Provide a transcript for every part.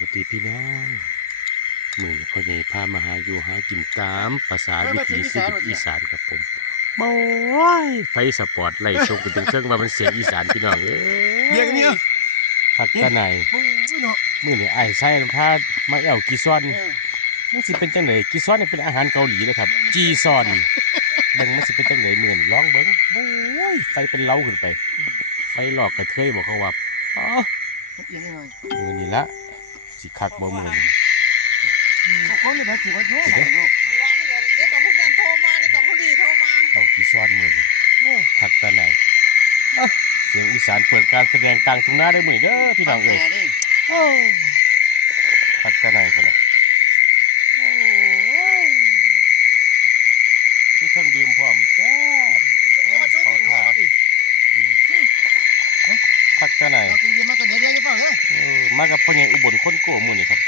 วัสดีพี่น้องมือพ่อใหญ่พามาหาอยู่หากินตามภาษาวิถีชีวิตอีสานครับผมโอ้ยไฟสปอร์ตไล่ส่งกันถึงเครื่องว่ามันเสียงอีสานพี่น้องเอ้เรียกอันนี้เหรอพักตะไหนโอ้ยเนาะมือนี่ไอ้ไส้พามาเอวกีซอนมันสิเป็นจังไดกีซอนนี่เป็นอาหารเกาหลีเลยครับ จีซอนเบิ่งมันสิเป็นจังไดมือนี่ลองเบิ่งโอ้ยไฟเป็นเล้าขึ้นไป ไฟหลอกกระเทยบอกเขาว่าอ๋อเอียงหน่อยมือนี่ละ สิคักบ่มือนี่เขาเขาเลยแบบถือว่าโยกเนาะวันนี้เด็กกับผู้นั้นโทรมาเด็กกับผู้นี้โทรมาเอากีซอนมือนี่โอ้คักตะไหนอะเสียงอีสานเปิดการแสดงกลางทุ่งนาได้มือเด้อพี่น้องเอ้ยแก่นี่คักตะไหนคนละมีเครื่องดื่มพร้อมแซ่บเอามาช่วยดูว่าดิคักตะไหน มากับพ่อใหญ่อุบลคนโก้มือนี่ครับ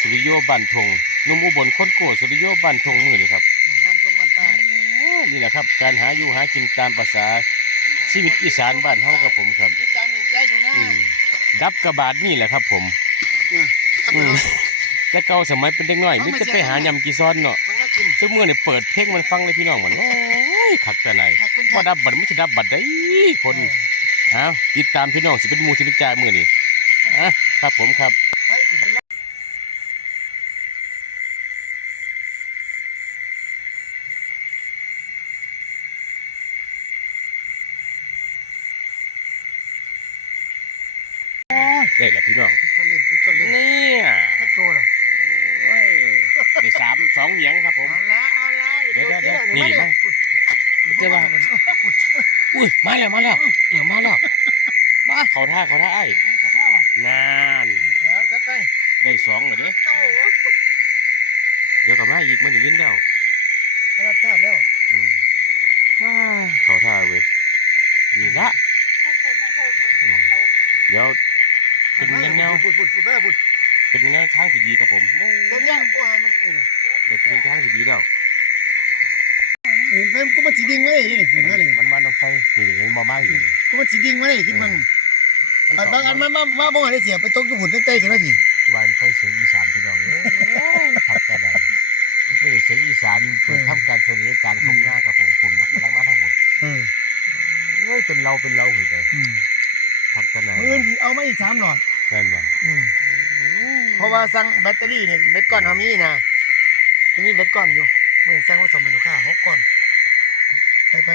สุริโยบันทงหนุ่มอุบลคนโก้สุริโยบันทงมือนี่ครับบ้านตรงบ้านตานี่แหละครับ การหาอยู่หากินตามภาษาชีวิตอีสานบ้านเฮากับผมครับนี่จานหนึ่งยายดูนะอืมดับกระบาดนี่แหละครับ ผมอืมแต่เก่าสมัยเป็นเด็กน้อยมิจะไปหายำกีซ้อนเนาะมันน่ากินซึ่งเมื่อนี่เปิดเพลงมันฟังเลยพี่น้องมันโอ้ยขักแต่ไหนว่าดับบัตรไม่ใช่ดับบัตรได้คนอ้าวติดตามพี่น้องสิเป็นหมูสิเป็นจ่ามือนี่อะครับผมครับไปสิเป็นได้แหละพี่น้องชนเล่นชนเล่นเนี่ยแค่ตัวละโอ้ยได้สามสองเหยียงครับผมเอาละเอาละเดี๋ยวเดี๋ยวเดี๋ยวนี่ดิมั้ยเดี๋ยวว่า อุ้ยมาแล้วมาแล้วเหลือมาแล้วมาเขาท่าเขาท่าไอ้ขอท่าว่ะนานเดี๋ยวจัดไปได้สองเลยเด้โตเดี๋ยวกลับมาอีกมันได้ยินแล้วรับทราบแล้วอืมมาเขาท่าเว้ยนี่ละพูดพูดพูดพูดพูดโตเดี๋ยวเป็นแนวแนวพูดพูดพูดแม่พูดเป็นแนวทางที่ดีครับผมโอ้ยเดี๋ยวเนี่ยโอ้ยมันเออเดี๋ยวเป็นทางที่ดีแล้ว เห็นเฟมก็มันจีดิ่งไว้เลยนี่สิมาเลยมันมาน้ำไฟนี่เห็นบ่มาอยู่นี่ก็มันจีดิ่งไว้เลยคิดมันอันบางอันมามามาบ่ให้ได้เสียไปตกอยู่หุ่นตั้งใจกันนะพี่วานไฟเสียงอีสานพี่น้องเอ้ยผักกระไดนี่เสียงอีสานเปิดทำการเสนอกลางทุ่งหน้าครับผมปุ่นมากำลังมาทั้งหมดเออเฮ้ยเป็นเราเป็นเราเหรอเลยอืมผักกระไดมือนี้เอามาอีกสามหลอดแม่นบ่อืมเพราะว่าสั่งแบตเตอรี่เนี่ยเม็ดก้อนเขามีนะมีเม็ดก้อนอยู่ เมื่อสั่งผสมเป็นลูกค้าหกก้อนไปไป